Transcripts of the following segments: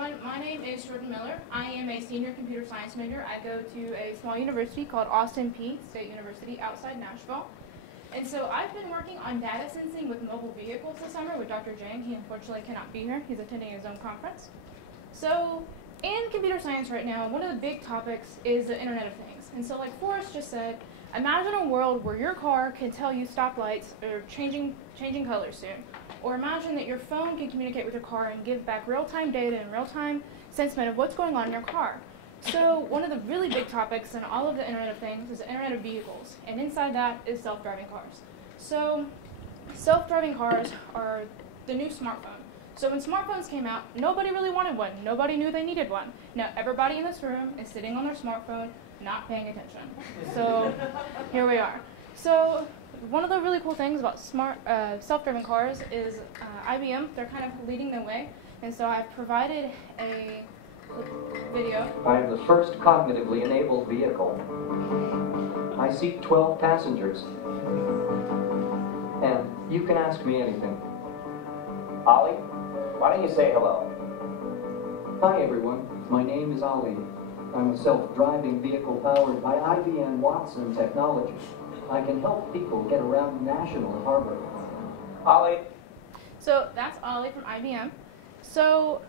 everyone. My name is Jordan Miller. I am a senior computer science major. I go to a small university called Austin Peay State University outside Nashville. And so I've been working on data sensing with mobile vehicles this summer with Dr. Jang. He unfortunately cannot be here. He's attending his own conference. So in computer science right now, one of the big topics is the Internet of Things. And so like Forrest just said, imagine a world where your car can tell you stoplights are changing colors soon. Or imagine that your phone can communicate with your car and give back real-time data and real-time sentiment of what's going on in your car. So one of the really big topics in all of the Internet of Things is the Internet of Vehicles. And inside that is self-driving cars. So self-driving cars are the new smartphone. So when smartphones came out, nobody really wanted one. Nobody knew they needed one. Now everybody in this room is sitting on their smartphone, not paying attention. So here we are. So one of the really cool things about self-driving cars is IBM. They're kind of leading the way, and so I've provided a video. I am the first cognitively enabled vehicle. I seat 12 passengers, and you can ask me anything. Ollie, why don't you say hello? Hi everyone, my name is Ollie. I'm a self-driving vehicle powered by IBM Watson technology. I can help people get around National Harbor. Ollie. So that's Ollie from IBM. So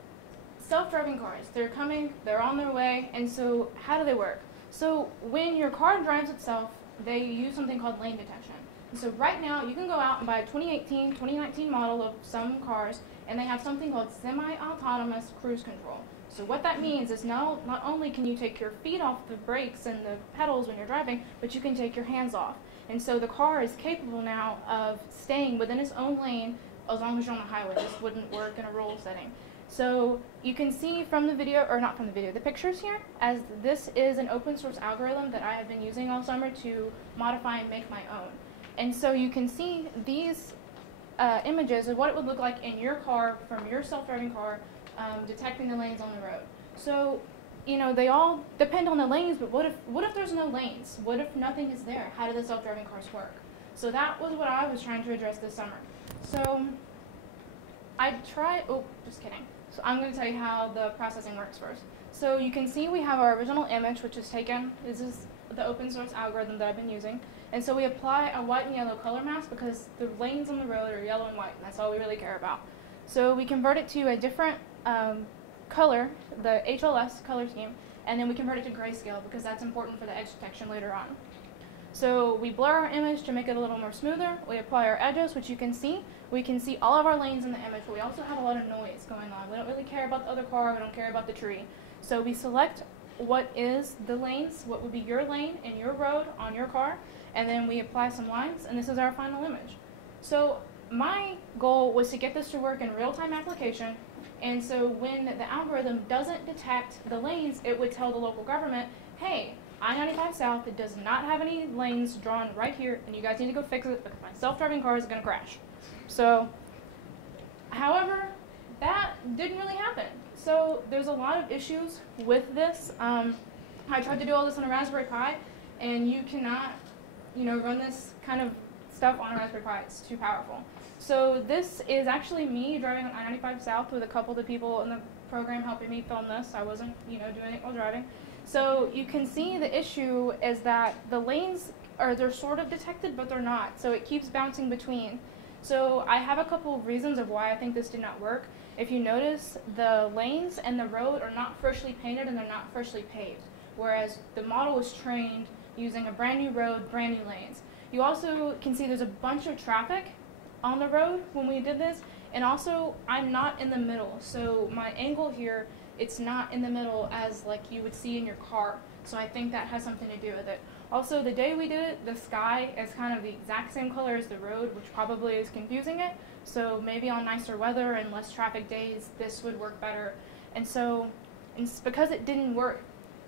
self-driving cars, they're coming, they're on their way, and so how do they work? So when your car drives itself, they use something called lane detection. And so right now, you can go out and buy a 2018, 2019 model of some cars, and they have something called semi-autonomous cruise control. So what that means is not only can you take your feet off the brakes and the pedals when you're driving, but you can take your hands off. And so the car is capable now of staying within its own lane as long as you're on the highway. This wouldn't work in a rural setting. So you can see from the video, or not from the video, the pictures here, as this is an open source algorithm that I have been using all summer to modify and make my own. And so you can see these images of what it would look like in your car from your self-driving car detecting the lanes on the road. So, you know, they all depend on the lanes, but what if there's no lanes? What if nothing is there? How do the self-driving cars work? So that was what I was trying to address this summer. So just kidding. So I'm going to tell you how the processing works first. So you can see we have our original image, which is taken. This is the open source algorithm that I've been using. And so we apply a white and yellow color mask because the lanes on the road are yellow and white, and that's all we really care about. So we convert it to a different color, the HLS color scheme, and then we convert it to grayscale because that's important for the edge detection later on. So we blur our image to make it a little more smoother. We apply our edges, which you can see. We can see all of our lanes in the image, but we also have a lot of noise going on. We don't really care about the other car. We don't care about the tree. So we select what is the lanes, what would be your lane in your road on your car, and then we apply some lines, and this is our final image. So my goal was to get this to work in real-time application, and so when the algorithm doesn't detect the lanes, it would tell the local government, hey, I-95 South, it does not have any lanes drawn right here, and you guys need to go fix it because my self-driving car is going to crash. So, however, that didn't really happen. So there's a lot of issues with this. I tried to do all this on a Raspberry Pi, and you cannot, run this kind of stuff on a Raspberry Pi. It's too powerful. So this is actually me driving on I-95 South with a couple of the people in the program helping me film this. I wasn't, doing it while driving. So you can see the issue is that the lanes they're sort of detected, but they're not. So it keeps bouncing between. So I have a couple of reasons of why I think this did not work. If you notice, the lanes and the road are not freshly painted and they're not freshly paved, whereas the model was trained using a brand new road, brand new lanes. You also can see there's a bunch of traffic on the road when we did this, and also I'm not in the middle, so my angle here, it's not in the middle as like you would see in your car, so I think that has something to do with it. Also, the day we did it, the sky is kind of the exact same color as the road, which probably is confusing it, so maybe on nicer weather and less traffic days, this would work better. And so, because it didn't work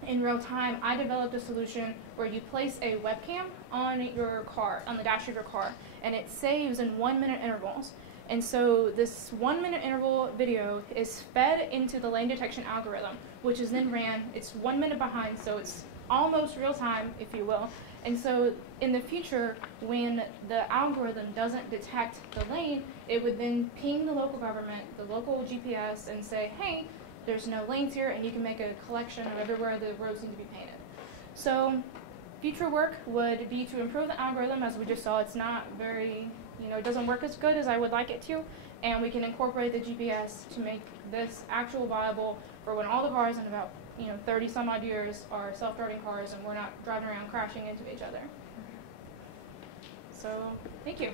in real time, I developed a solution where you place a webcam on your car, on the dash of your car, and it saves in 1-minute intervals. And so this 1-minute interval video is fed into the lane detection algorithm, which is then ran. It's 1 minute behind, so it's almost real time, if you will. And so in the future, when the algorithm doesn't detect the lane, it would then ping the local government, the local GPS, and say, hey, there's no lanes here, and you can make a collection of everywhere the roads need to be painted. So future work would be to improve the algorithm. As we just saw, it's not very, it doesn't work as good as I would like it to, and we can incorporate the GPS to make this actual viable for when all the cars in about 30 some odd years are self-driving cars and we're not driving around crashing into each other. So thank you.